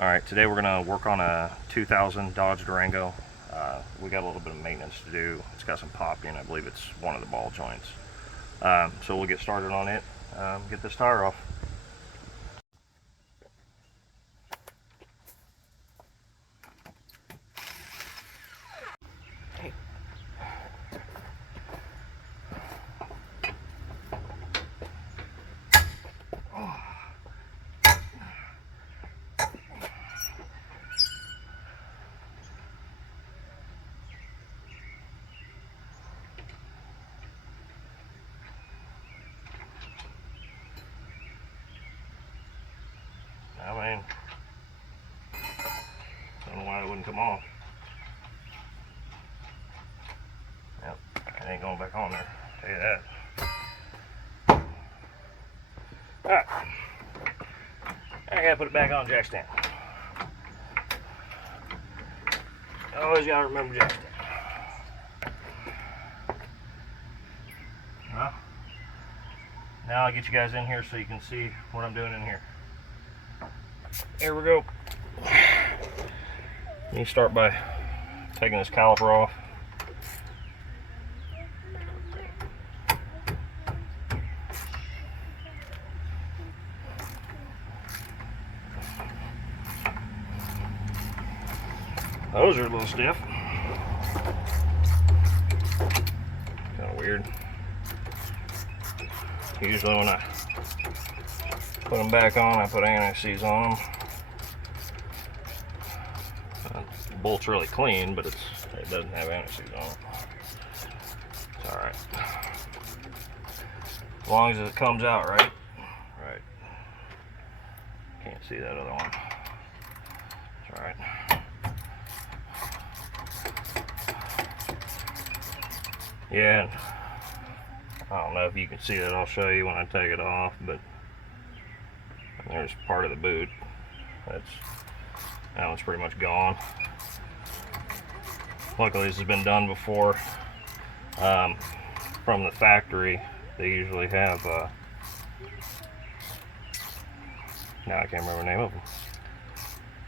Alright, today we're going to work on a 2000 Dodge Durango. We got a little bit of maintenance to do. It's got some popping. I believe it's one of the ball joints. So we'll get started on it, get this tire off. I mean, don't know why it wouldn't come off. Yep, it ain't going back on there, I'll tell you that. Alright, I gotta put it back on jack stand. Always gotta remember jack stand. Well, now I'll get you guys in here so you can see what I'm doing in here. Here we go. You start by taking this caliper off. Those are a little stiff. Kind of weird. Usually when I put them back on, I put anti-seize on them. The bolt's really clean, but it doesn't have anti-seize on it. It's alright. As long as it comes out right. Right. Can't see that other one. It's alright. Yeah, and I don't know if you can see that. I'll show you when I take it off, but there's part of the boot. That one's pretty much gone. Luckily this has been done before. From the factory they usually have now I can't remember the name of them,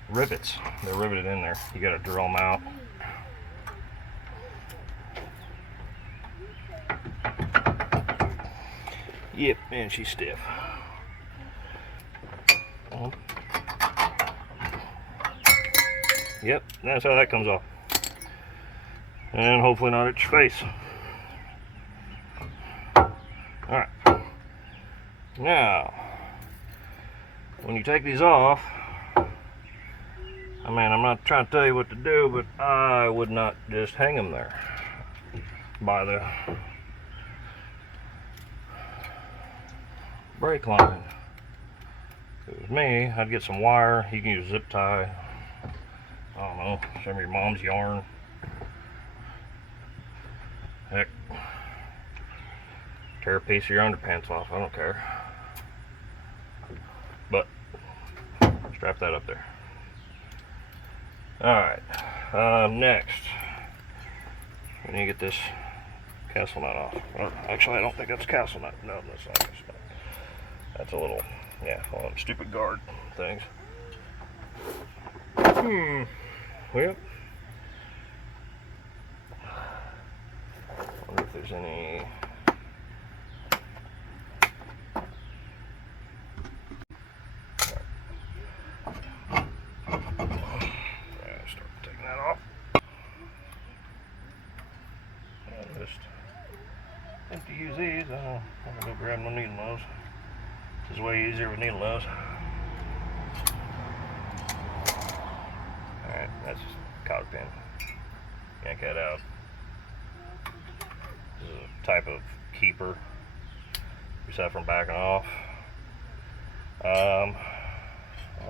rivets. They're riveted in there. You got to drill them out. Yep, and she's stiff. Yep, that's how that comes off. And hopefully not at your face. Alright. Now, when you take these off, I mean, I'm not trying to tell you what to do, but I would not just hang them there by the brake line. If it was me, I'd get some wire. You can use zip tie. I don't know, some of your mom's yarn. Heck, tear a piece of your underpants off, I don't care. But strap that up there. Alright, next we need to get this castle nut off. Well, actually, I don't think that's a castle nut. No, that's not a castle nut. That's a little, yeah, one of them stupid guard things. Well, I wonder if there's any. Start taking that off. I'll just have to use these. I'm gonna go grab my needle nose. This is way easier with needle nose. Alright, that's just a cotter pin. Yank that out. This is a type of keeper. We set from backing off.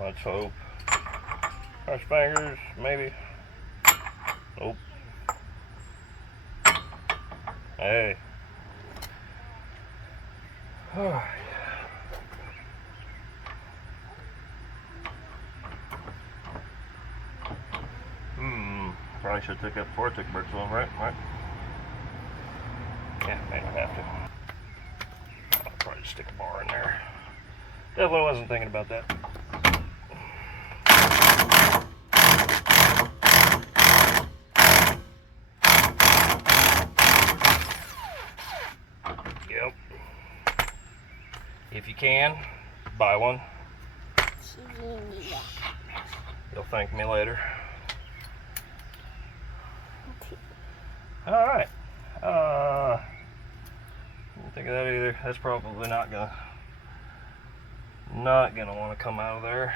Let's hope. Cross fingers, maybe. Nope. Hey. Alright. Probably should have took that before I took the brakes off, right? Yeah, may not have to. I'll probably just stick a bar in there. Definitely wasn't thinking about that. If you can, buy one. You'll thank me later. Alright. Didn't think of that either. That's probably not gonna want to come out of there.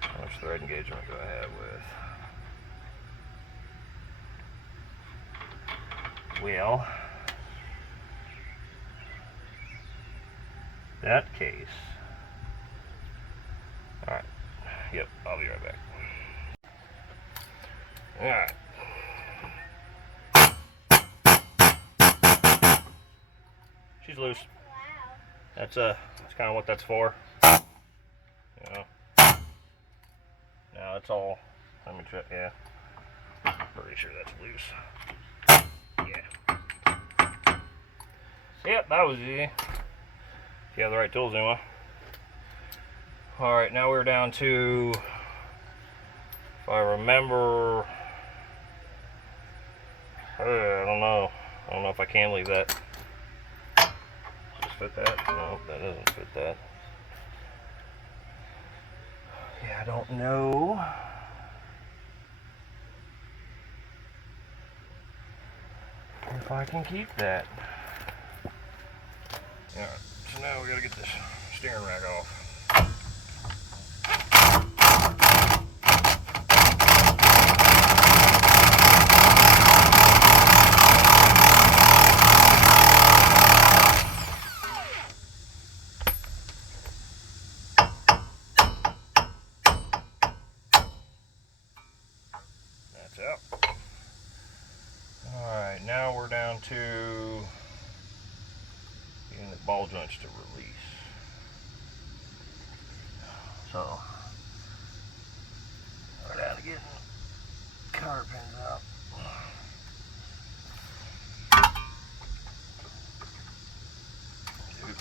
How much thread engagement do I have with? Well, that case. Alright. Yep, I'll be right back. Alright. She's loose. Wow. That's kind of what that's for. You know. Now it's all. Let me check. Yeah. Pretty sure that's loose. Yeah. Yep, that was easy. If you have the right tools anyway. Alright, now we're down to, if I remember, I don't know if I can leave that. Just fit that? No, that doesn't fit that. Yeah, I don't know. If I can keep that. Alright, so now we gotta get this steering rack off. That's out. Alright, now we're down to getting the ball joints to release. So, we're down to getting cover pins out. Dude, yep,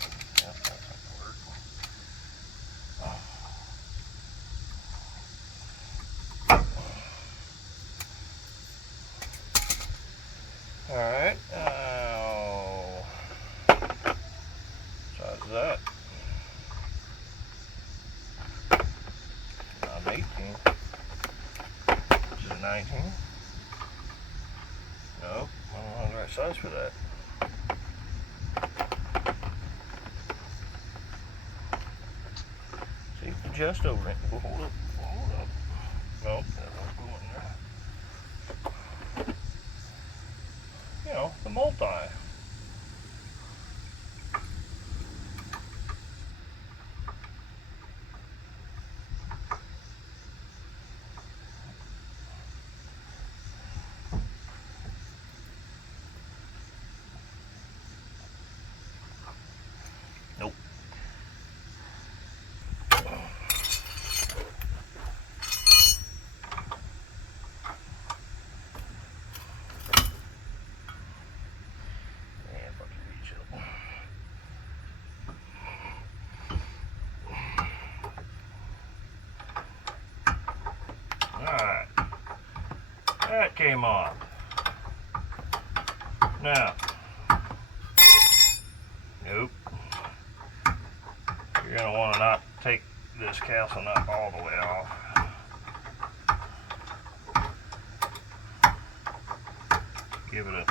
that's not gonna work. Alright, size that. I'm 18. This is 19. Nope, I don't have the right size for that. See, just over it. Hold up. Nope, that won't go in there. You know, the multi. Nope. Alright, that came off. Now, nope. You're going to want to not take this castle nut all the way off. Give it a,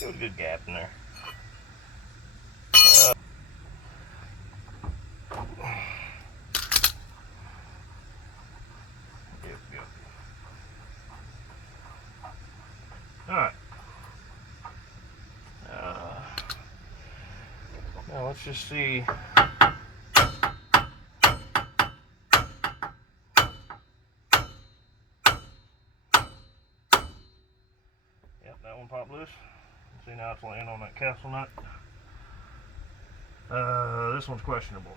give it a good gap in there. Yep. Alright. Now let's just see. Yep, that one popped loose. See, now it's laying on that castle nut. This one's questionable.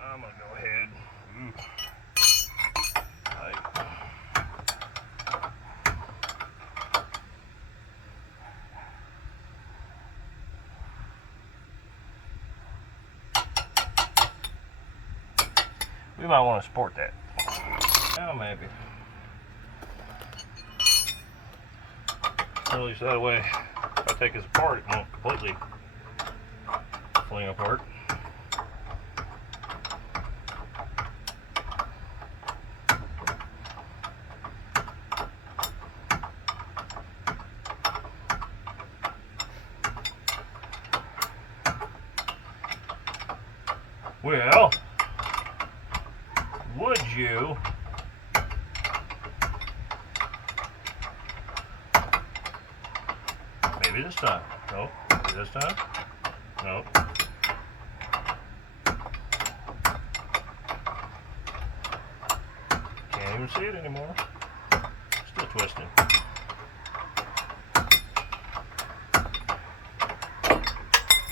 I'm gonna go ahead. might want to support that. Now maybe. At least that way, if I take this apart, it won't completely fling apart. Well, would you maybe this time? Nope. Maybe this time? Nope. Can't even see it anymore. Still twisting.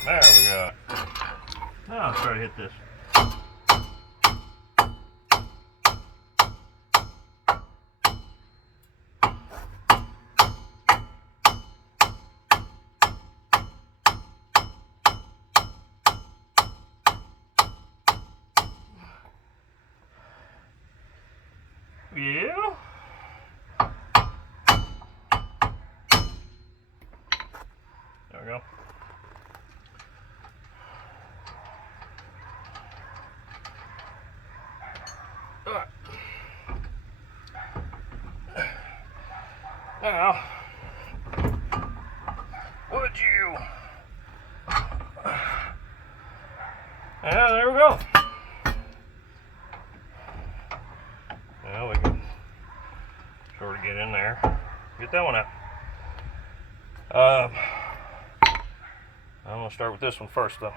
There we go. Now let's try to hit this. Yeah. There we go. Alright. Now, would you? Yeah, there we go. Well, we can sort of get in there. Get that one out. I'm going to start with this one first, though.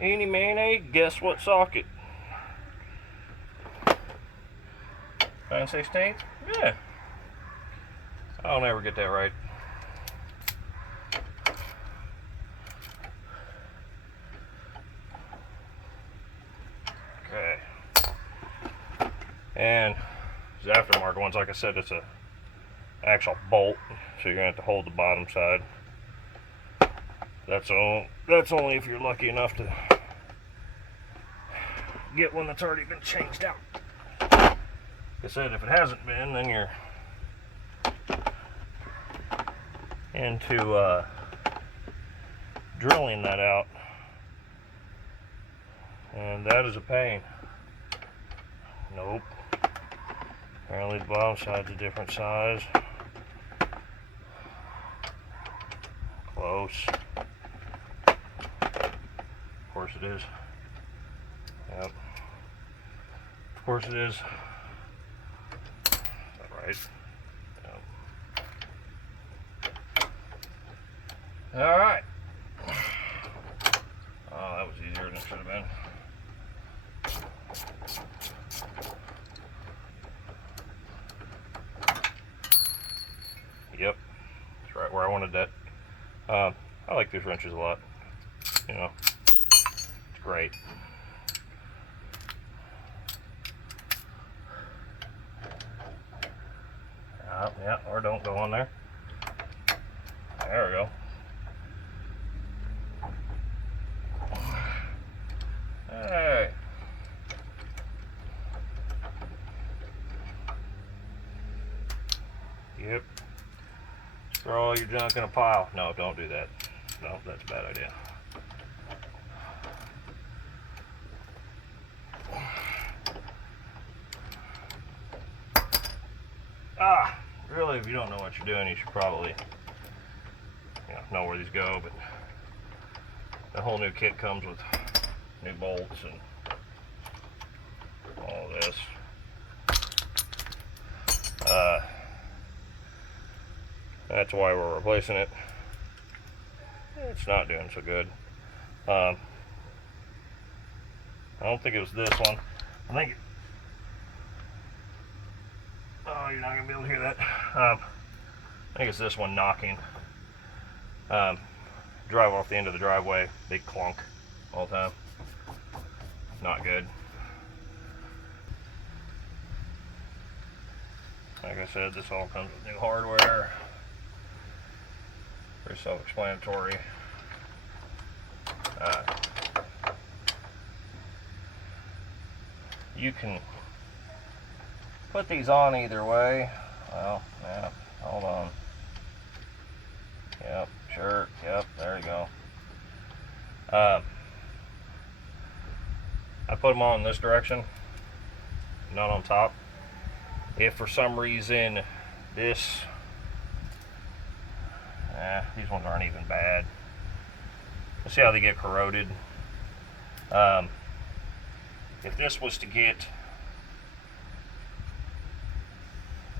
Eeny, meeny, guess what socket? 9/16? Yeah. I'll never get that right. Okay. And these aftermarket ones, like I said, it's a actual bolt, so you're gonna have to hold the bottom side. That's only if you're lucky enough to get one that's already been changed out. Like I said, if it hasn't been, then you're into drilling that out, and that is a pain. Nope. Apparently the bottom side's a different size. Close. Of course it is. Yep. Of course it is. Is that right? Yep. Alright. Oh, that was easier than it should have been. Yep. That's right where I wanted that. I like these wrenches a lot. You know, it's great. Yeah, or don't go on there. There we go. Hey. Yep. Throw all your junk in a pile. No, don't do that. No, that's a bad idea. Really, if you don't know what you're doing, you should probably know where these go, but the whole new kit comes with new bolts and all this. That's why we're replacing it. It's not doing so good. I don't think it was this one. I think oh, you're not gonna be able to hear that. I think it's this one knocking. Drive off the end of the driveway, big clunk all the time. Not good. Like I said, this all comes with new hardware. Pretty self-explanatory. Alright. You can put these on either way. Well, yeah, hold on. Yep, sure, yep, there you go. I put them on this direction, not on top. If for some reason this, these ones aren't even bad. Let's see how they get corroded. If this was to get,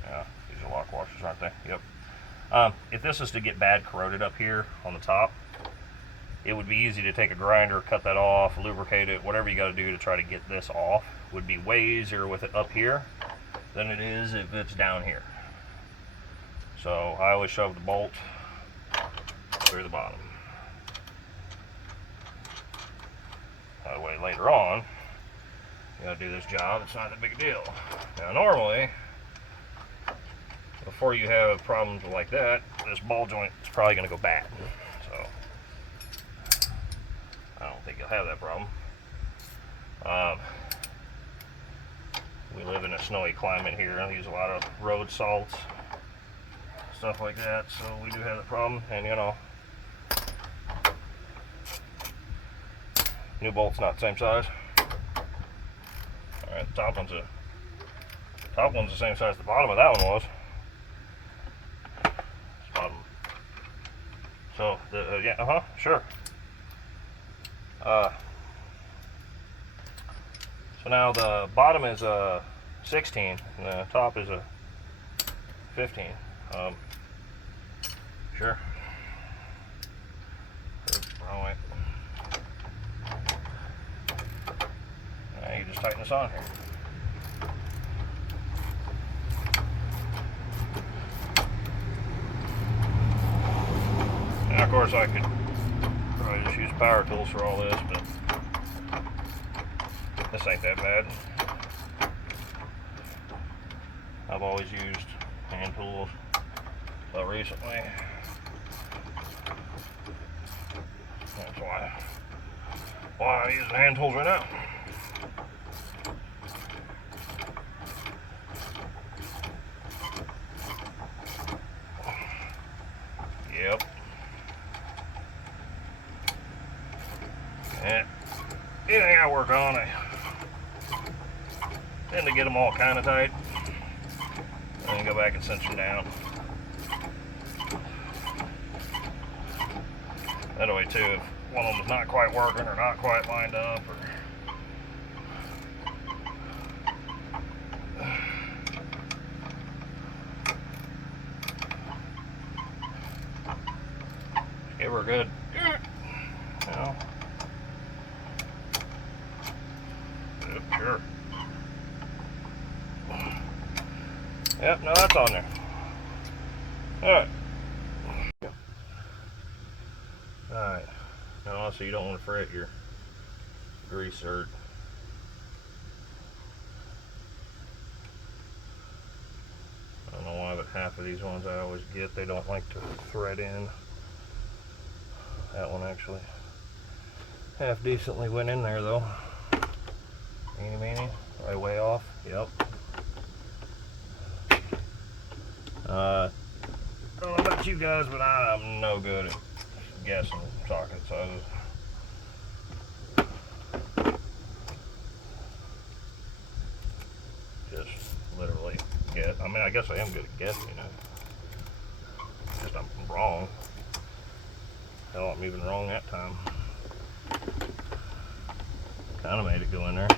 these are lock washers, aren't they? Yep. If this is to get bad corroded up here on the top, it would be easy to take a grinder, cut that off, lubricate it, whatever you got to do to try to get this off. Would be way easier with it up here than it is if it's down here. So I always shove the bolt through the bottom. That way later on, you got to do this job, it's not a big deal. Now normally, before you have problems like that, this ball joint is probably going to go bad. So I don't think you'll have that problem. We live in a snowy climate here. I use a lot of road salts, stuff like that, so we do have the problem. And you know, new bolt's not the same size. All right, the top one's the same size the bottom of that one was. Bottom. So the yeah, sure. So now the bottom is a 16 and the top is a 15. Sure. Oops, wrong way. Now you just tighten this on here. And of course I could probably just use power tools for all this, but this ain't that bad. I've always used hand tools, but recently that's why I'm using hand tools right now. Yep. And anything I work on, I tend to get them all kind of tight, and then go back and cinch them down. That way too, if one of them is not quite working or not quite lined up, or give her a good, you know. Yep, sure. Yep, no, that's on there. Alright. Alright. Now also you don't want to fret your grease cert. I don't know why, but half of these ones I always get, they don't like to thread in. That one actually half decently went in there though. Eeny meeny, right way off. Yep. I don't know about you guys, but I'm no good at guessing socket sizes. Just literally guess. I mean, I guess I am good at guessing, you know. Just I'm wrong. Hell, I'm even wrong that time. Kind of made it go in there.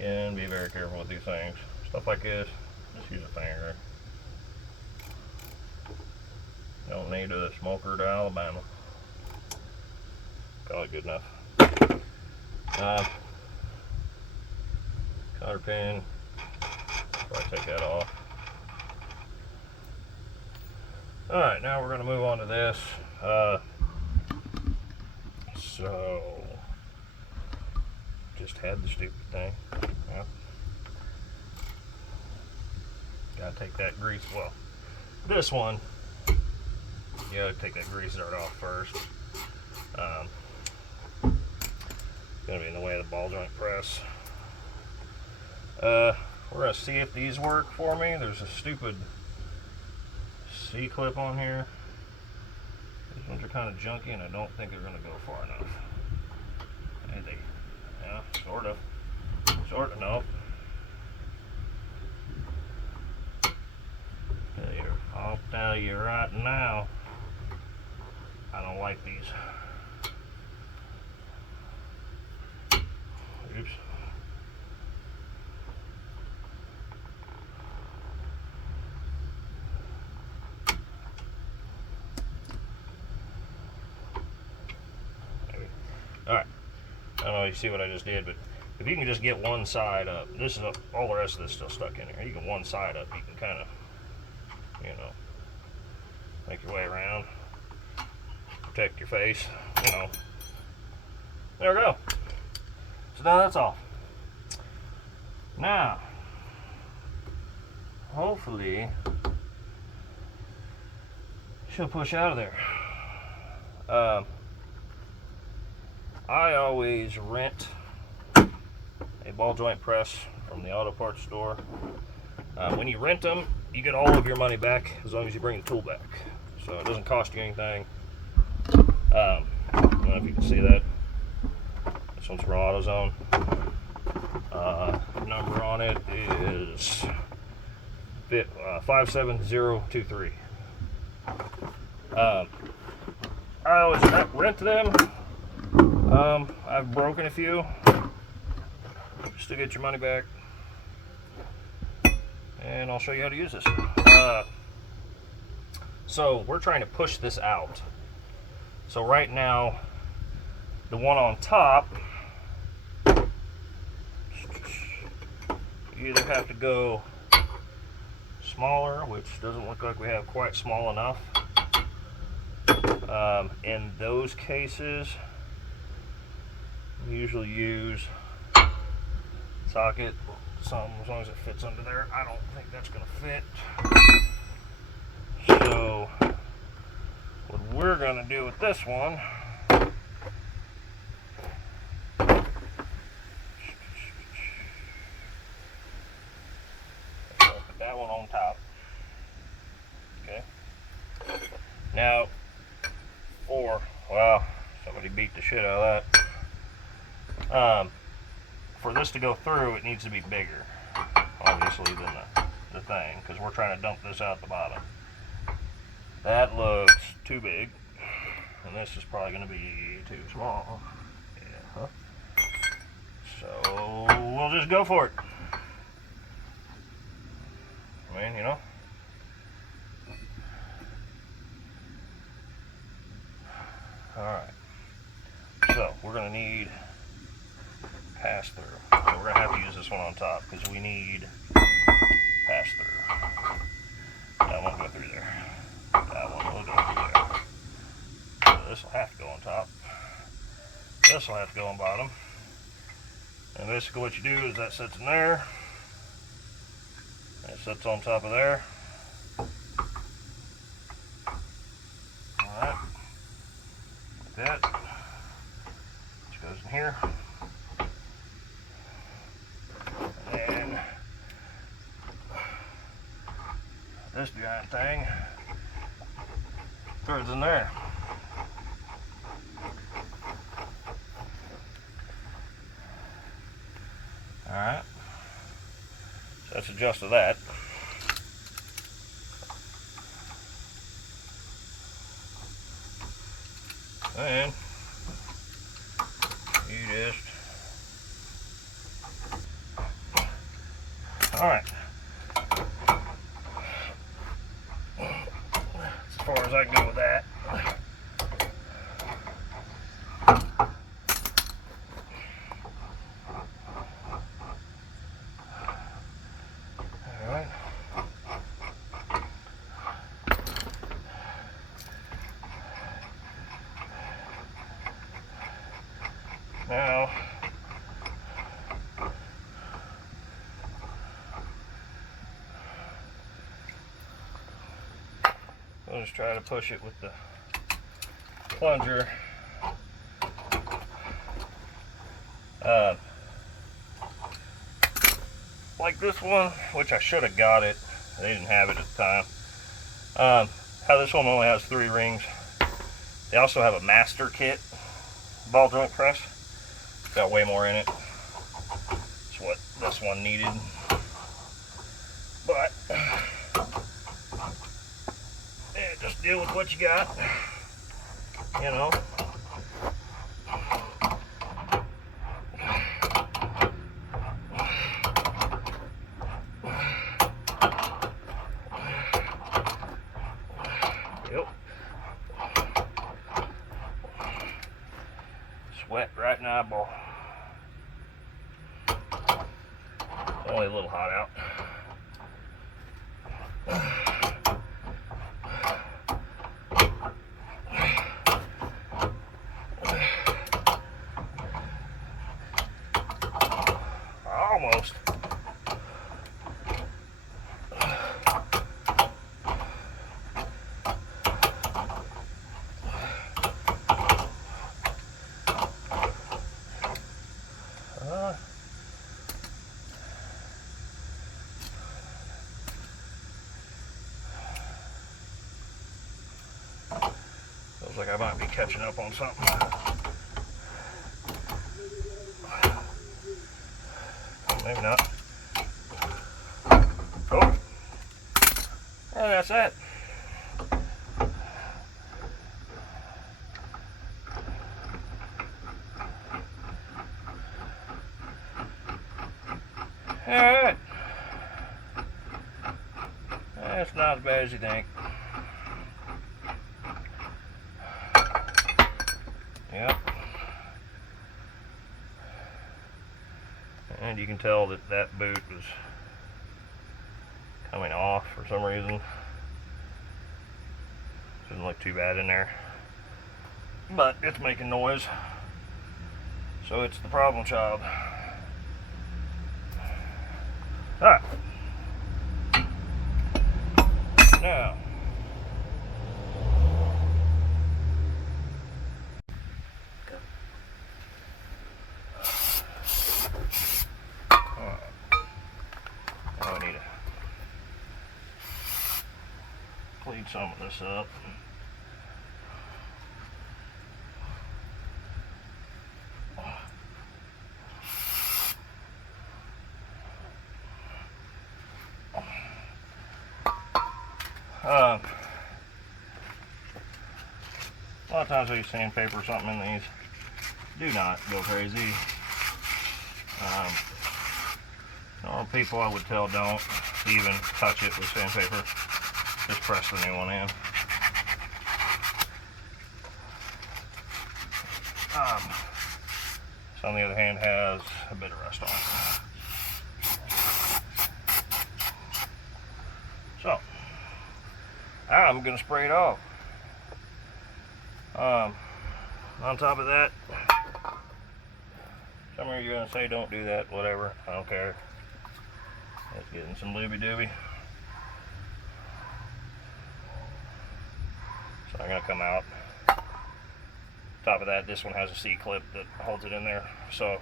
And be very careful with these things. Stuff like this, just use a finger. Don't need a smoker to Alabama. Call it good enough. Cotter pin. Probably take that off. Alright, now we're going to move on to this. So, just had the stupid thing. Yep. Gotta take that grease, well, this one, you gotta take that grease dart off first. Gonna be in the way of the ball joint press. We're gonna see if these work for me. There's a stupid C-clip on here. These ones are kind of junky and I don't think they're gonna go far enough. Ain't they? Yeah, sort of. Sort of, no. I'll tell you right now, I don't like these. Oops. Alright. I don't know if you see what I just did, but if you can just get one side up, this is all the rest of this still stuck in here. You get one side up, you can kind of, you know, make your way around, protect your face, you know. There we go. So now that's off. Now, hopefully, she'll push out of there. I always rent a ball joint press from the auto parts store. When you rent them, you get all of your money back as long as you bring the tool back. So it doesn't cost you anything. I don't know if you can see that. This one's from AutoZone. Number on it is 57023. I always rent them. I've broken a few just to get your money back, and I'll show you how to use this. So we're trying to push this out. So right now, the one on top, you either have to go smaller, which doesn't look like we have quite small enough. In those cases, we usually use socket, as long as it fits under there. I don't think that's going to fit. So what we're going to do with this one, put that one on top. Okay. Now, wow, somebody beat the shit out of that. For this to go through, it needs to be bigger, obviously, than the thing, because we're trying to dump this out the bottom. That looks too big, and this is probably going to be too small. Yeah. So we'll just go for it. I mean, you know. Alright. So we're going to need pass through. So we're going to have to use this one on top because we need pass through. That won't go through there. That one will go through there. So this will have to go on top. This will have to go on bottom. And basically what you do is that sits in there. It sits on top of there. Alright. Like that. Which goes in here. And then this giant thing threads in there. Alright. So that's adjusted that. And you just alright. As far as I can go with that. Alright. Now, I'll just try to push it with the plunger. Like this one, which I should have got it. They didn't have it at the time. How this one only has 3 rings. They also have a master kit ball joint press. Got way more in it. That's what this one needed. But yeah, just deal with what you got. You know. Yep. Sweat right in the eyeball. It's only a little hot out. Almost. Feels like I might be catching up on something. Maybe not. Oh. And that's that. Alright. That's not as bad as you think. Yep. And you can tell that that boot was coming off for some reason. Doesn't look too bad in there. But it's making noise. So it's the problem child. Alright. Now. Now I need to clean some of this up. A lot of times I use sandpaper or something in these. Do not go crazy. Normal people I would tell don't even touch it with sandpaper. Just press the new one in. This on the other hand has a bit of rust on it. So I'm gonna spray it off. On top of that, some of you are gonna say don't do that, whatever, I don't care. It's getting some looby dooby. So I'm gonna come out. Top of that, this one has a C-clip that holds it in there, so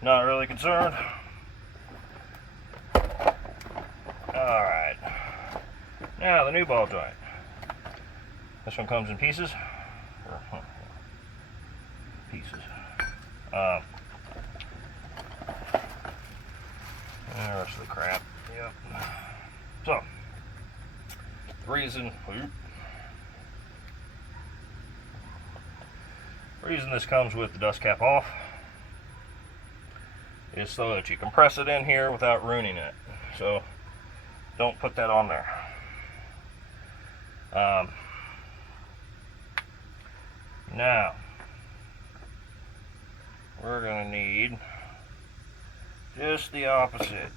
not really concerned. Alright, now the new ball joint. This one comes in pieces. And the rest of the crap. Yep. So, the reason this comes with the dust cap off is so that you can press it in here without ruining it. So, don't put that on there. Now, we're going to need just the opposite.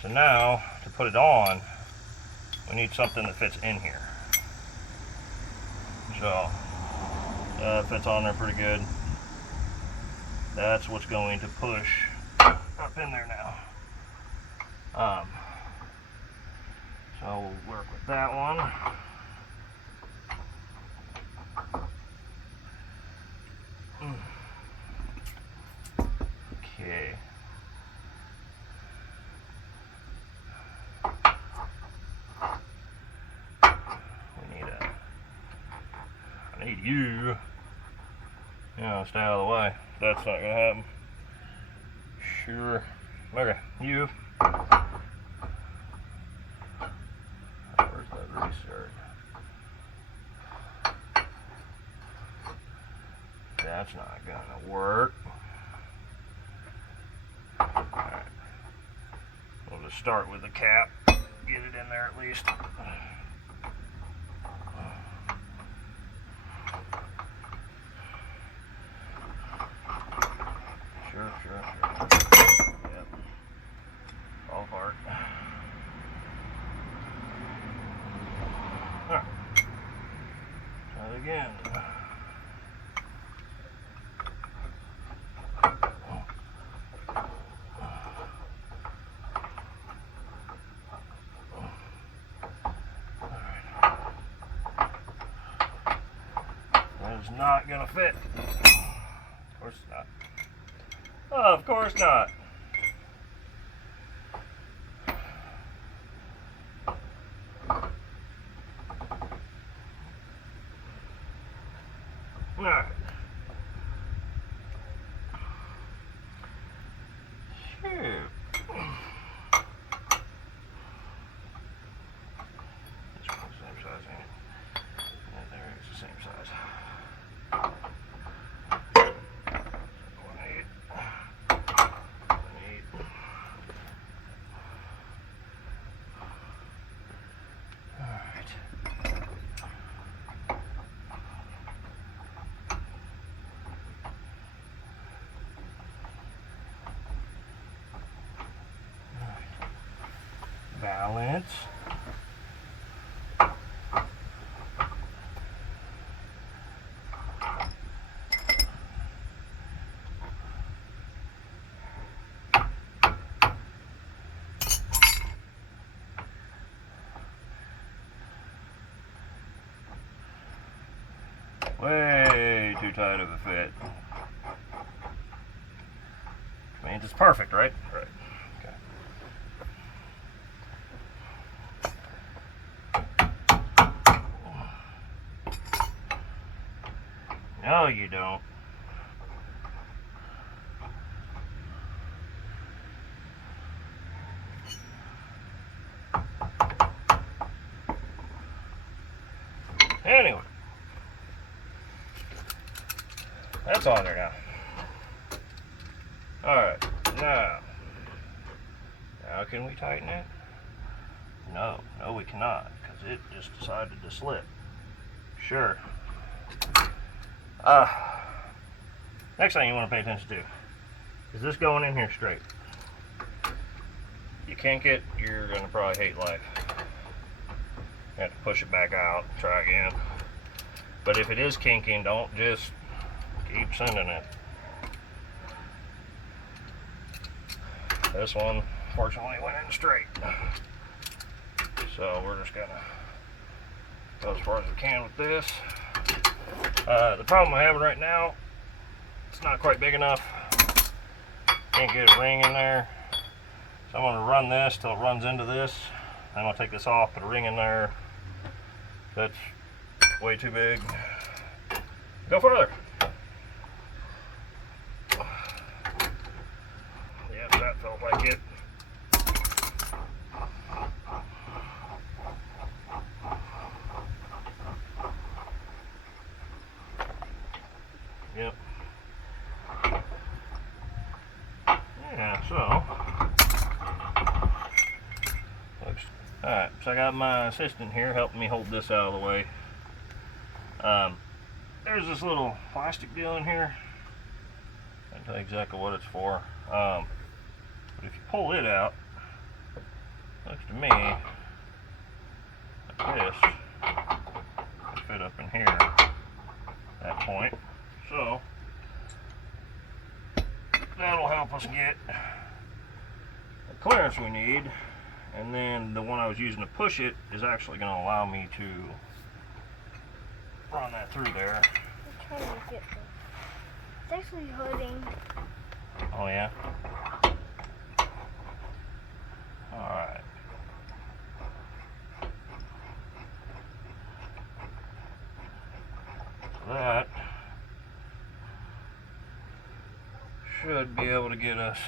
So now, to put it on, we need something that fits in here. So, that fits on there pretty good. That's what's going to push up in there now. So we'll work with that one. Okay. I need you. Stay out of the way. That's not gonna happen. Sure. Okay, you. Where's that restart? That's not gonna work. Alright. We'll just start with the cap. Get it in there at least. Sure. Yep. All apart. Alright. Try it again. That is not gonna fit. Of course it's not. Oh, of course not. Alright. Shoot. This one's the same size, ain't it? And there it's the same size. Balance. Way too tight of a fit. Which means it's perfect, right? Right. No, you don't. Anyway, that's on there now. Alright, now can we tighten it? No, we cannot, because it just decided to slip. Sure. Next thing you want to pay attention to is this going in here straight. You kink it, you're going to probably hate life. You have to push it back out, try again. But if it is kinking, don't just keep sending it. This one, fortunately, went in straight. So we're just going to go as far as we can with this. The problem I'm having right now, it's not quite big enough. Can't get a ring in there. So I'm going to run this till it runs into this. Then I'll take this off, put a ring in there. That's way too big. Go further. Yep, that felt like it. Yep. Yeah, so. Alright, so I got my assistant here helping me hold this out of the way. There's this little plastic deal in here. I can tell you exactly what it's for. But if you pull it out, looks to me like this would fit up in here at that point. So that'll help us get the clearance we need And then the one I was using to push it is actually going to allow me to run that through there. I'm trying to get this. It's actually holding. Oh yeah? Alright. That should be able to get us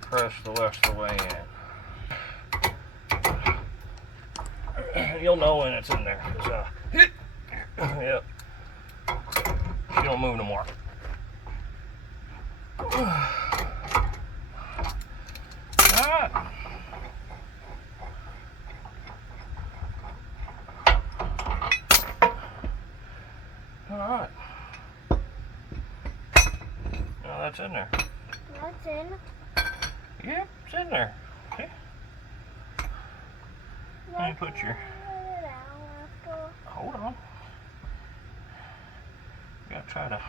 pressed the rest of the way in. You'll know when it's in there. Yep. She don't move no more. Alright. Alright. Now that's in there. That's in. Yep, it's in there. See? Let me put your... Hold on. You gotta try to...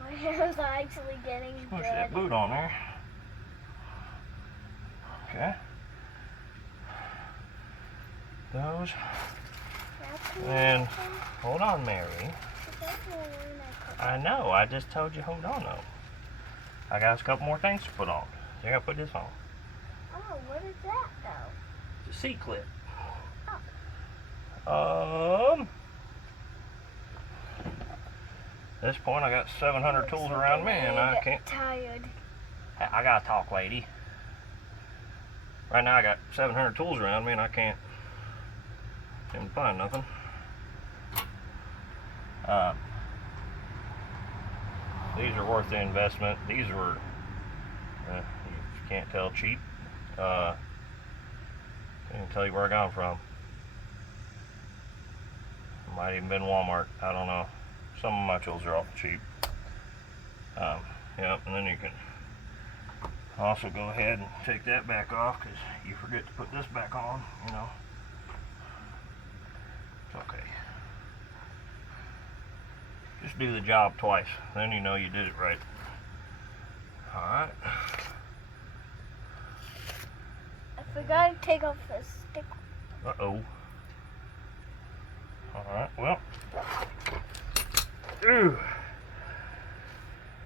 My hair's actually getting push good. that boot on there. Okay. Those. And hold on, Mary. I know. I just told you hold on though. I got a couple more things to put on. So I gotta put this on. Oh, what is that though? It's a C-clip. Oh. At this point I got 700 tools around me and I can't. Tired. I gotta talk, lady. Right now I got 700 tools around me and I can't seem to find nothing. These are worth the investment. These were, you can't tell, cheap. Can't even tell you where I got them from. Might even been Walmart. I don't know. Some of my tools are awful cheap. Yep, and then you can also go ahead and take that back off because you forget to put this back on, you know. It's okay. Just do the job twice, then you know you did it right. Alright. I forgot to take off the stick. Uh-oh. Alright, well. Ooh.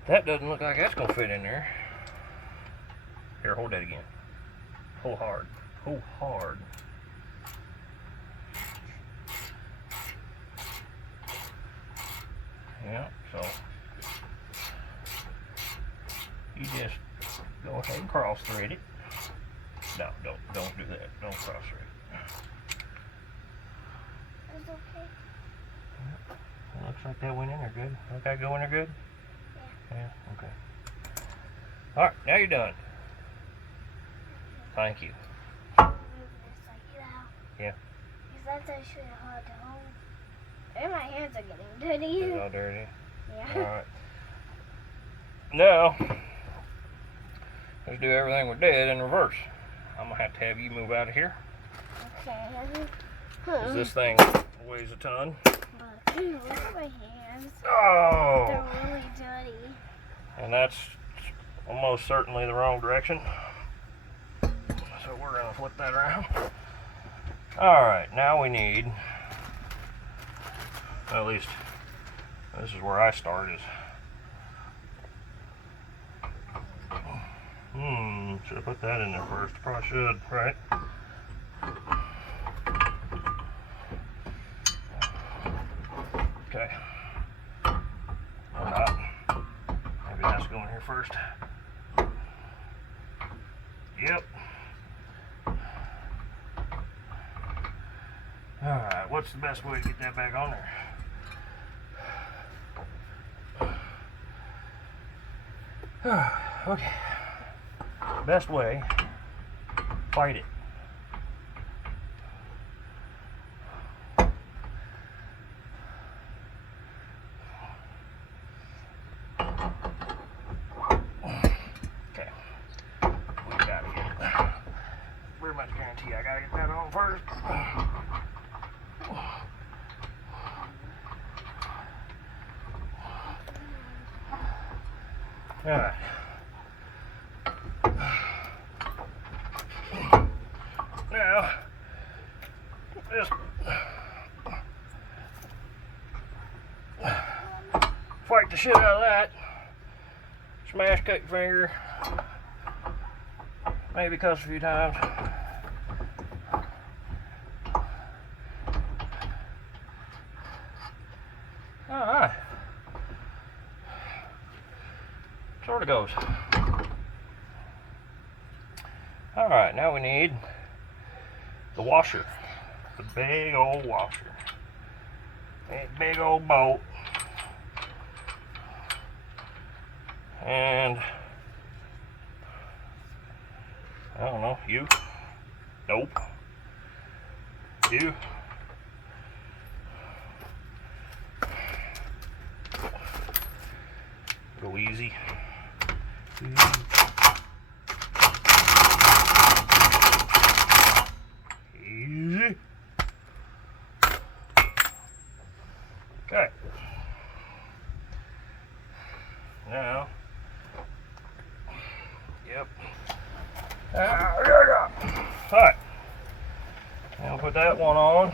That doesn't look like that's going to fit in there. Here, hold that again. Pull hard. Pull hard. Yeah, so you just go ahead and cross thread it. No, don't do that. Don't cross thread it. It's okay. It looks like that went in there good. Okay, go in there good? Yeah. Yeah, okay. Alright, now you're done. Thank you. Move this like that. Yeah. Because that's actually hard to hold. And my hands are getting dirty. It's all dirty? Yeah. Alright. Now, let's do everything we did in reverse. I'm going to have you move out of here. Okay. Because this thing weighs a ton. But look at my hands. Oh! They're really dirty. And that's almost certainly the wrong direction. So we're going to flip that around. Alright, now we need, at least this is where I start, is should have put that in there first. Probably should, right? Okay. Maybe that's going here first. Yep. Alright, what's the best way to get that back on there? Okay. Best way, fight it. Okay. We gotta get it. Pretty much guarantee I gotta get that on first. Alright. just fight the shit out of that. Smash, cut your finger. Maybe cuss a few times. Alright. Sort of goes. Alright, now we need the washer. The big old washer. That big old bolt. And I don't know, you? Nope. You? Go easy. Easy. Okay. Now, yep. Alright. Now put that one on.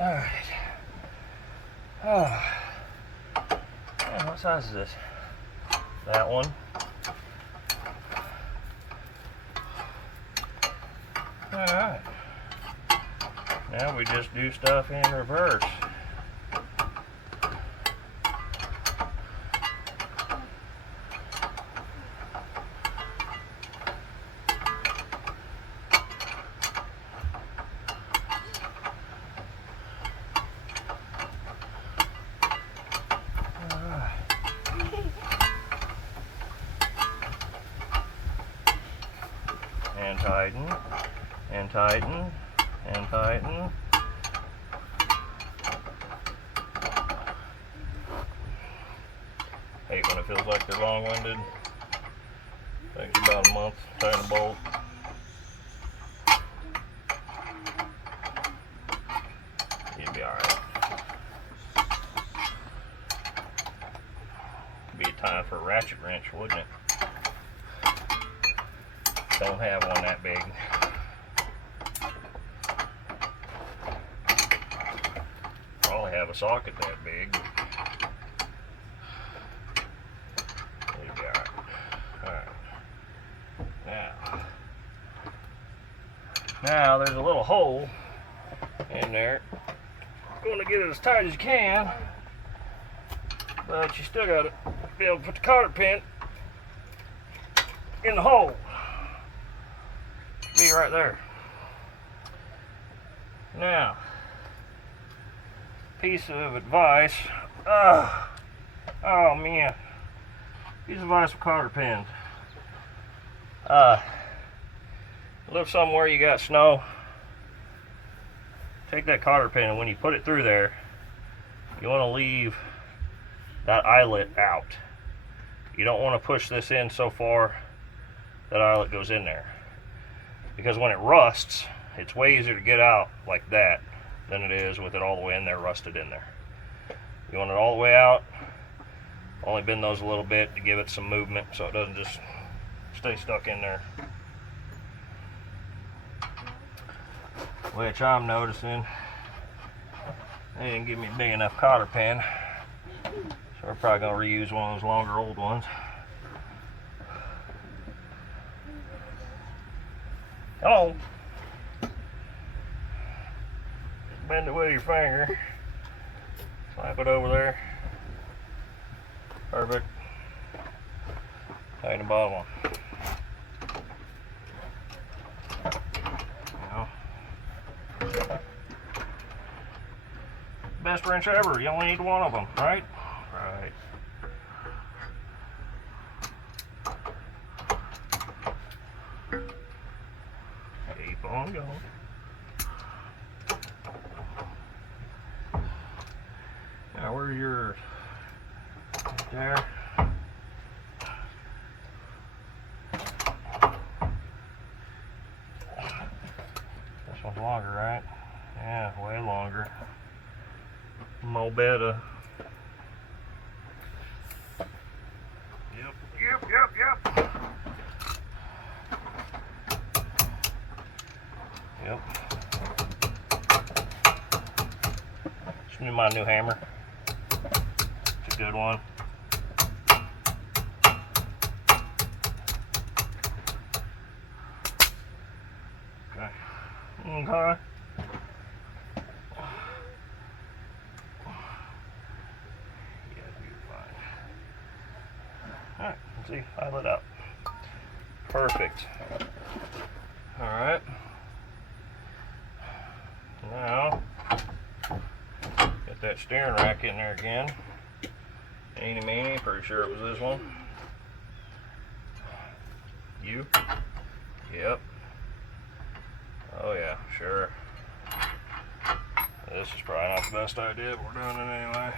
Alright. Oh. Man, what size is this? That one. Alright. Now we just do stuff in reverse. And tighten, and tighten, and tighten. Hate when it feels like they're long-winded. Takes about a month to tighten a bolt. You'll be alright. Be a time for a ratchet wrench, wouldn't it? Don't have one that big. Probably have a socket that big. You'll be alright. Alright. Now there's a little hole in there. You want to get it as tight as you can, but you still got to be able to put the cotter pin in the hole. Be right there. Now, piece of advice. Oh man, piece of advice with cotter pins. Live somewhere you got snow. Take that cotter pin, and when you put it through there, you want to leave that eyelet out. You don't want to push this in so far that eyelet goes in there, because when it rusts, it's way easier to get out like that than it is with it all the way in there, rusted in there. You want it all the way out. Only bend those a little bit to give it some movement so it doesn't just stay stuck in there. Which I'm noticing they didn't give me a big enough cotter pin, so we're probably going to reuse one of those longer old ones. Hello. Bend it with your finger. Slap it over there. Perfect. Tighten the bottom on. Best wrench ever. You only need one of them, right? Right. Keep on going. Now, where's yours? Right there. This one's longer, right? Yeah, way longer. More better. Yep. My new hammer. It's a good one. Okay. Okay. Yeah, you're fine. Alright, let's see. File it up. Perfect. Alright. Now, get that steering rack in there again. Eeny meeny, pretty sure it was this one. You? Yep. Oh yeah, sure. This is probably not the best idea, but we're doing it anyway.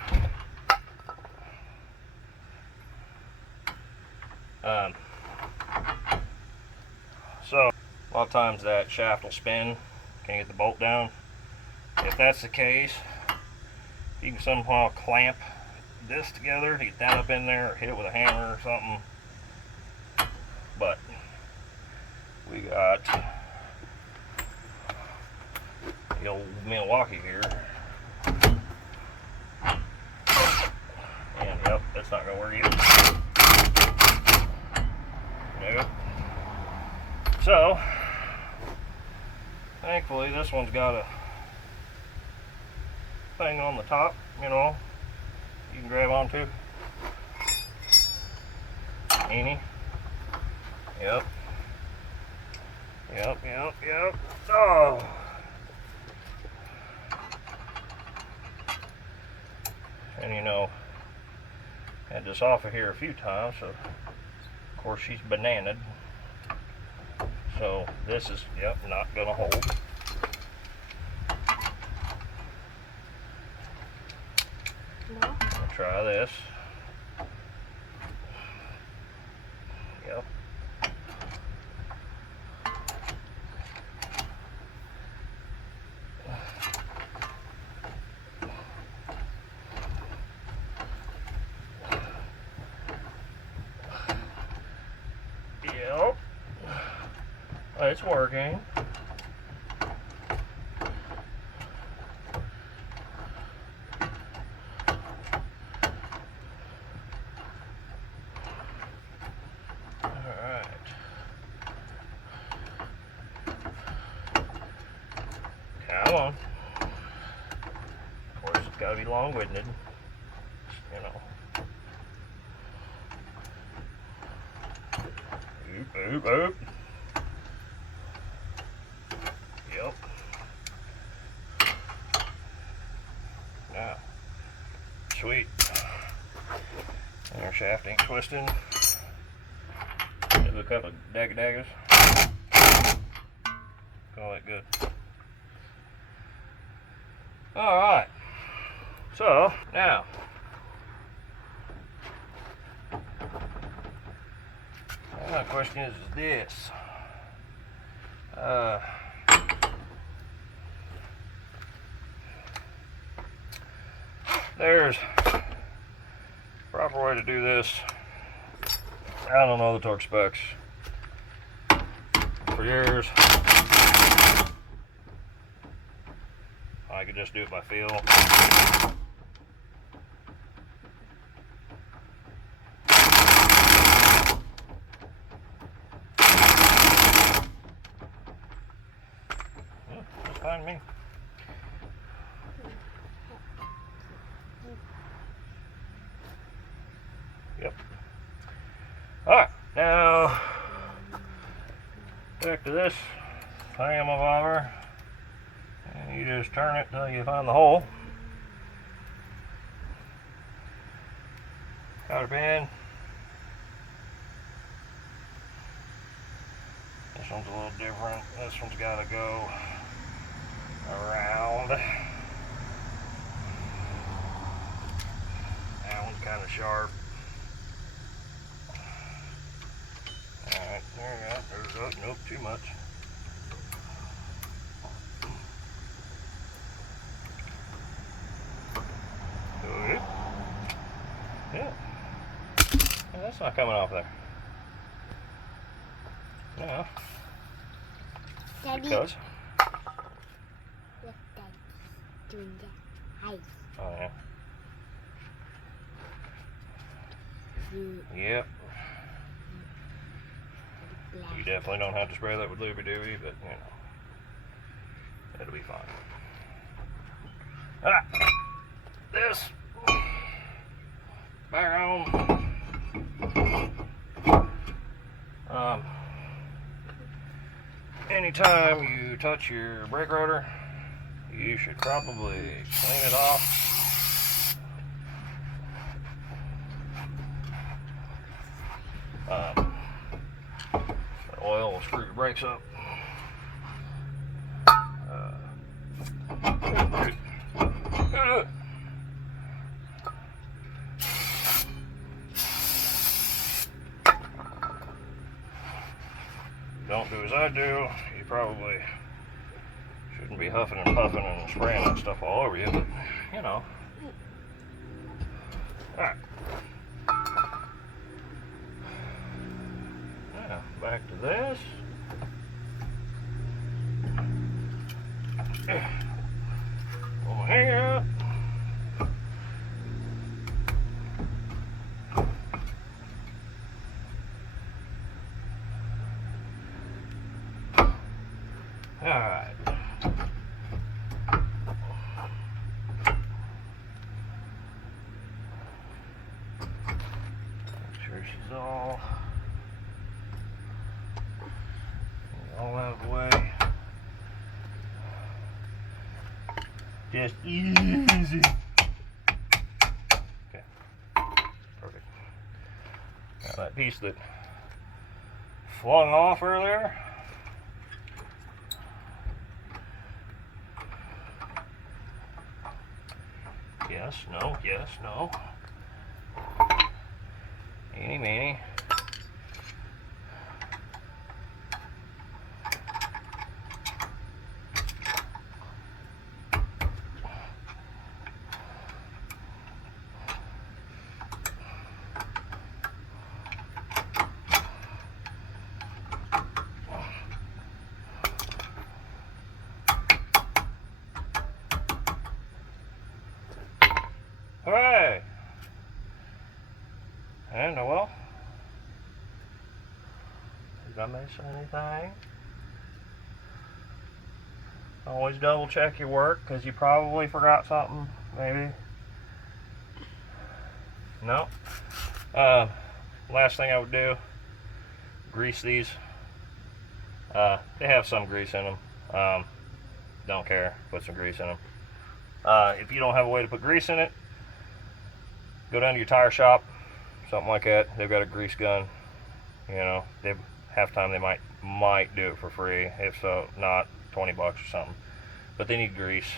So, a lot of times that shaft will spin, can't get the bolt down. If that's the case, you can somehow clamp this together to get that up in there, or hit it with a hammer or something. But we got the old Milwaukee here, and yep, that's not gonna work either. Nope. So thankfully this one's got a thing on the top, you know, you can grab onto. Eeny. Yep. Yep, yep, yep. Oh. And you know, had this off of here a few times, so of course she's bananaed. So this is, yep, not gonna hold. No. I'll try this. Yep. Yep. It's working. Alright. Come on. Of course, it's got to be long-winded. You know. Oop, oop, oop. Yep. Now, sweet. And our shaft ain't twisting. Do a couple of daggers. Call that good. Alright. So, now. The question is this. There's a proper way to do this. I don't know the torque specs. For years, I could just do it by feel. That's fine with me. Yep. Alright, now back to this revolver, and you just turn it until you find the hole. Cotter pin. This one's a little different. This one's got to go around. That one's kind of sharp. Alright, there you go. There's, oh, nope, too much. Good. Yeah. Oh, that's not coming off there. No. Daddy. It does. Look, Daddy's doing the ice. Oh yeah. Yep. You definitely don't have to spray that with Luby-Dooby, but you know, it'll be fine. Ah, this back on. Anytime you touch your brake rotor, you should probably clean it off. The oil will screw your brakes up. Don't do as I do. You probably shouldn't be huffing and puffing and spraying that stuff all over you, but you know. Alright. Now, back to this. Pull my hair up. Alright. Make sure she's all out of the way. Just easy. Okay. Perfect. Now that piece that flung off earlier. Yes, no, yes, no. Eeny, meeny. Hooray! And well, did I miss anything? Always double check your work because you probably forgot something, maybe. No. Last thing I would do, grease these. They have some grease in them. Don't care, put some grease in them. If you don't have a way to put grease in it, go down to your tire shop, something like that. They've got a grease gun. You know, half time they might do it for free. If so, not $20 or something. But they need grease.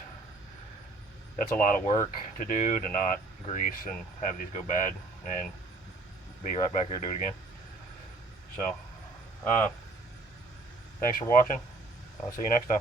That's a lot of work to do to not grease and have these go bad and be right back here to do it again. So, thanks for watching. I'll see you next time.